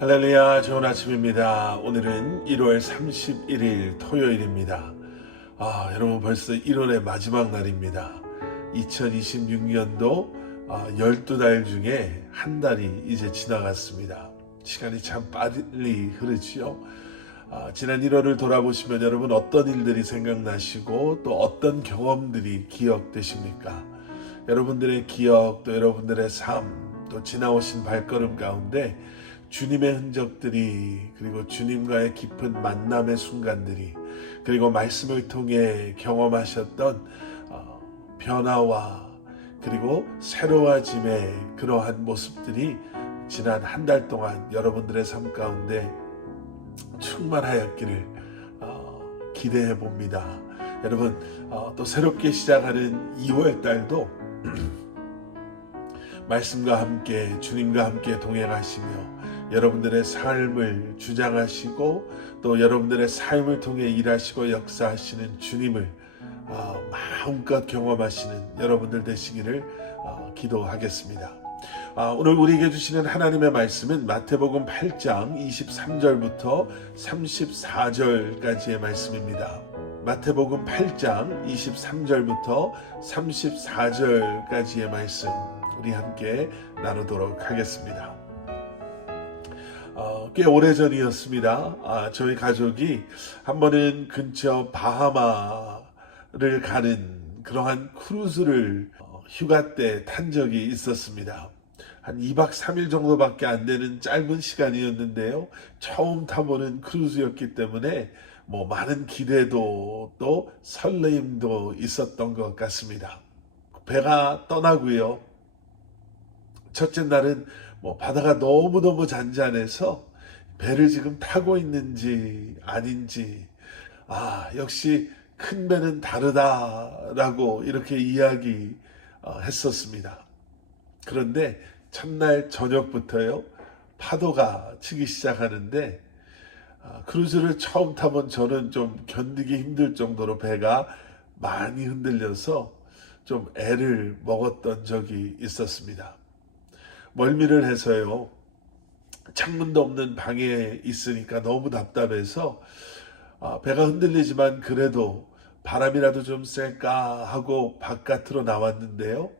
할렐루야, 좋은 아침입니다. 오늘은 1월 31일 토요일입니다. 여러분 벌써 1월의 마지막 날입니다. 2026년도 12달 중에 한 달이 이제 지나갔습니다. 시간이 참 빨리 흐르지요. 지난 1월을 돌아보시면 여러분 어떤 일들이 생각나시고 또 어떤 경험들이 기억되십니까? 여러분들의 기억, 또 여러분들의 삶, 또 지나오신 발걸음 가운데 주님의 흔적들이, 그리고 주님과의 깊은 만남의 순간들이, 그리고 말씀을 통해 경험하셨던 변화와 그리고 새로워짐의 그러한 모습들이 지난 한 달 동안 여러분들의 삶 가운데 충만하였기를 기대해 봅니다. 여러분, 또 새롭게 시작하는 2월 달도 말씀과 함께, 주님과 함께 동행하시며 여러분들의 삶을 주장하시고 또 여러분들의 삶을 통해 일하시고 역사하시는 주님을 마음껏 경험하시는 여러분들 되시기를 기도하겠습니다. 오늘 우리에게 주시는 하나님의 말씀은 마태복음 8장 23절부터 34절까지의 말씀입니다. 마태복음 8장 23절부터 34절까지의 말씀 우리 함께 나누도록 하겠습니다. 꽤 오래전이었습니다. 저희 가족이 한 번은 근처 바하마를 가는 그러한 크루즈를 휴가 때 탄 적이 있었습니다. 한 2박 3일 정도밖에 안 되는 짧은 시간이었는데요. 처음 타보는 크루즈였기 때문에 많은 기대도 또 설레임도 있었던 것 같습니다. 배가 떠나고요. 첫째 날은 바다가 너무너무 잔잔해서 배를 지금 타고 있는지 아닌지 역시 큰 배는 다르다라고 이렇게 이야기했었습니다. 그런데 첫날 저녁부터요 파도가 치기 시작하는데 크루즈를 처음 타본 저는 좀 견디기 힘들 정도로 배가 많이 흔들려서 좀 애를 먹었던 적이 있었습니다. 멀미를 해서요 창문도 없는 방에 있으니까 너무 답답해서 배가 흔들리지만 그래도 바람이라도 좀 쐴까 하고 바깥으로 나왔는데요.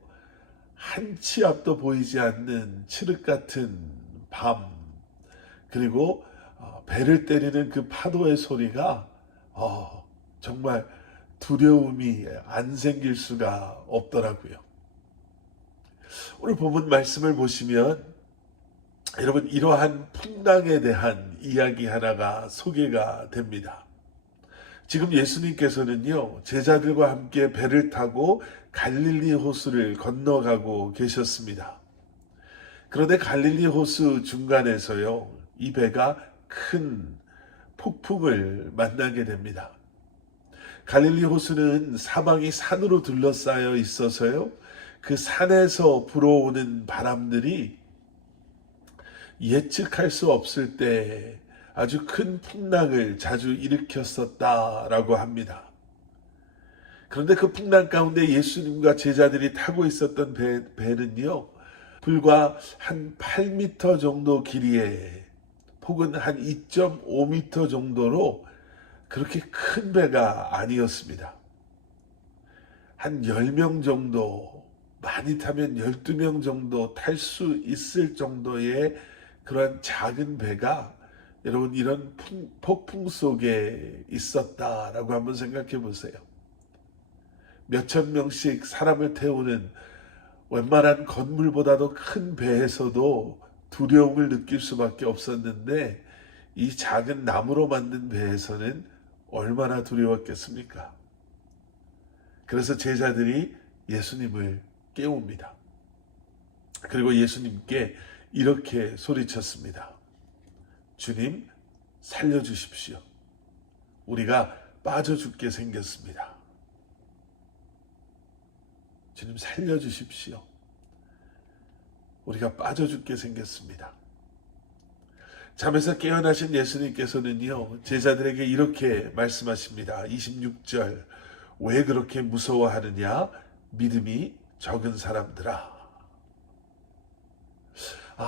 한 치 앞도 보이지 않는 칠흑 같은 밤, 그리고 배를 때리는 그 파도의 소리가 정말 두려움이 안 생길 수가 없더라고요. 오늘 본문 말씀을 보시면 여러분 이러한 풍랑에 대한 이야기 하나가 소개가 됩니다. 지금 예수님께서는요 제자들과 함께 배를 타고 갈릴리 호수를 건너가고 계셨습니다. 그런데 갈릴리 호수 중간에서요 이 배가 큰 폭풍을 만나게 됩니다. 갈릴리 호수는 사방이 산으로 둘러싸여 있어서요 그 산에서 불어오는 바람들이 예측할 수 없을 때 아주 큰 풍랑을 자주 일으켰었다라고 합니다. 그런데 그 풍랑 가운데 예수님과 제자들이 타고 있었던 배는요, 불과 한 8m 정도 길이에 혹은 한 2.5m 정도로 그렇게 큰 배가 아니었습니다. 한 10명 정도, 많이 타면 12명 정도 탈 수 있을 정도의 그런 작은 배가 여러분 이런 폭풍 속에 있었다라고 한번 생각해 보세요. 몇천 명씩 사람을 태우는 웬만한 건물보다도 큰 배에서도 두려움을 느낄 수밖에 없었는데 이 작은 나무로 만든 배에서는 얼마나 두려웠겠습니까? 그래서 제자들이 예수님을 깨웁니다. 그리고 예수님께 이렇게 소리쳤습니다. 주님, 살려주십시오. 우리가 빠져 죽게 생겼습니다. 주님, 살려주십시오. 우리가 빠져 죽게 생겼습니다. 잠에서 깨어나신 예수님께서는요, 제자들에게 이렇게 말씀하십니다. 26절, 왜 그렇게 무서워하느냐? 믿음이 적은 사람들아.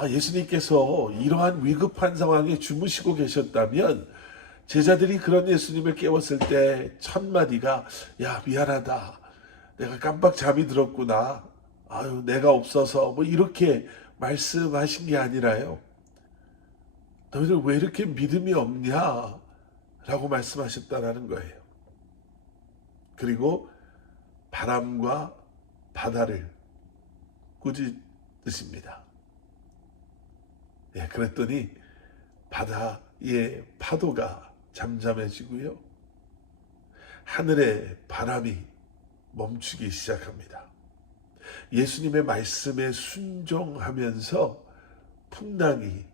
예수님께서 이러한 위급한 상황에 주무시고 계셨다면 제자들이 그런 예수님을 깨웠을 때 첫 마디가 야 미안하다, 내가 깜빡 잠이 들었구나, 아유 내가 없어서 뭐 이렇게 말씀하신 게 아니라요, 너희들 왜 이렇게 믿음이 없냐 라고 말씀하셨다라는 거예요. 그리고 바람과 바다를 꾸짖으십니다. 그랬더니 바다의 파도가 잠잠해지고요, 하늘의 바람이 멈추기 시작합니다. 예수님의 말씀에 순종하면서 풍랑이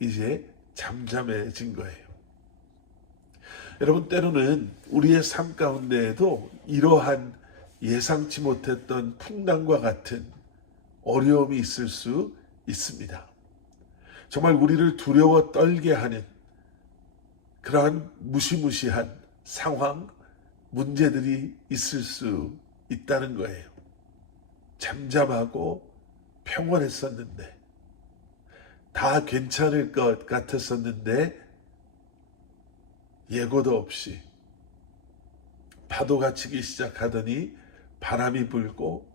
이제 잠잠해진 거예요. 여러분, 때로는 우리의 삶 가운데에도 이러한 예상치 못했던 풍랑과 같은 어려움이 있을 수 있습니다. 정말 우리를 두려워 떨게 하는 그러한 무시무시한 상황, 문제들이 있을 수 있다는 거예요. 잠잠하고 평온했었는데, 다 괜찮을 것 같았었는데 예고도 없이 파도가 치기 시작하더니 바람이 불고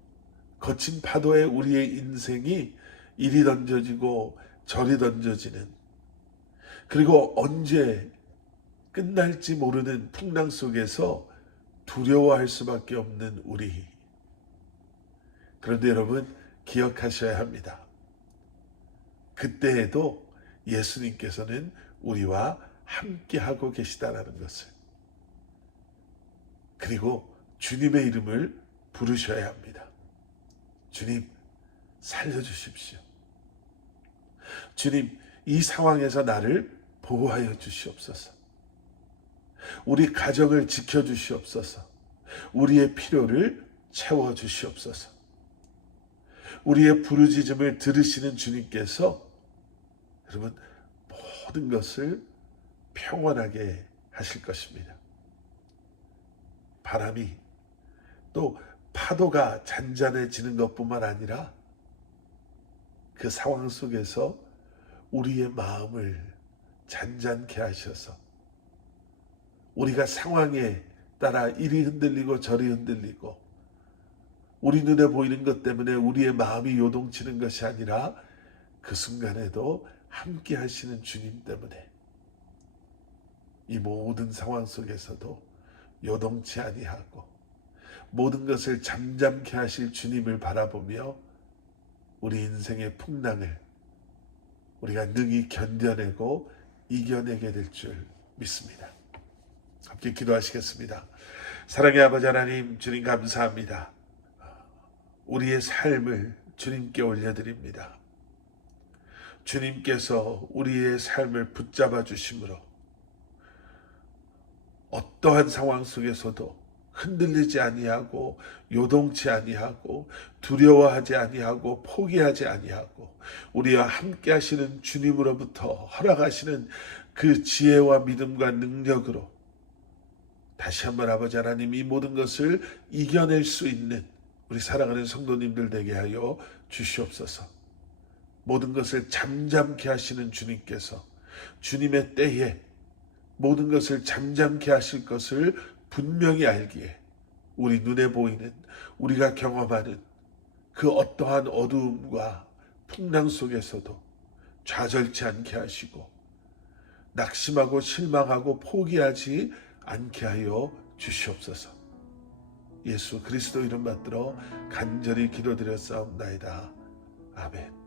거친 파도에 우리의 인생이 이리 던져지고 저리 던져지는, 그리고 언제 끝날지 모르는 풍랑 속에서 두려워할 수밖에 없는 우리. 그런데 여러분, 기억하셔야 합니다. 그때에도 예수님께서는 우리와 함께하고 계시다라는 것을. 그리고 주님의 이름을 부르셔야 합니다. 주님, 살려주십시오. 주님, 이 상황에서 나를 보호하여 주시옵소서. 우리 가정을 지켜주시옵소서. 우리의 필요를 채워주시옵소서. 우리의 부르짖음을 들으시는 주님께서 여러분 모든 것을 평온하게 하실 것입니다. 바람이 또 파도가 잔잔해지는 것뿐만 아니라 그 상황 속에서 우리의 마음을 잔잔케 하셔서 우리가 상황에 따라 이리 흔들리고 저리 흔들리고 우리 눈에 보이는 것 때문에 우리의 마음이 요동치는 것이 아니라 그 순간에도 함께 하시는 주님 때문에 이 모든 상황 속에서도 요동치 아니하고 모든 것을 잠잠케 하실 주님을 바라보며 우리 인생의 풍랑을 우리가 능히 견뎌내고 이겨내게 될 줄 믿습니다. 함께 기도하시겠습니다. 사랑의 아버지 하나님, 주님 감사합니다. 우리의 삶을 주님께 올려드립니다. 주님께서 우리의 삶을 붙잡아 주심으로 어떠한 상황 속에서도 흔들리지 아니하고 요동치 아니하고 두려워하지 아니하고 포기하지 아니하고 우리와 함께 하시는 주님으로부터 허락하시는 그 지혜와 믿음과 능력으로 다시 한번 아버지 하나님, 이 모든 것을 이겨낼 수 있는 우리 사랑하는 성도님들 되게 하여 주시옵소서. 모든 것을 잠잠케 하시는 주님께서 주님의 때에 모든 것을 잠잠케 하실 것을 분명히 알기에 우리 눈에 보이는, 우리가 경험하는 그 어떠한 어두움과 풍랑 속에서도 좌절치 않게 하시고 낙심하고 실망하고 포기하지 않게 하여 주시옵소서. 예수 그리스도 이름 받들어 간절히 기도드렸사옵나이다. 아멘.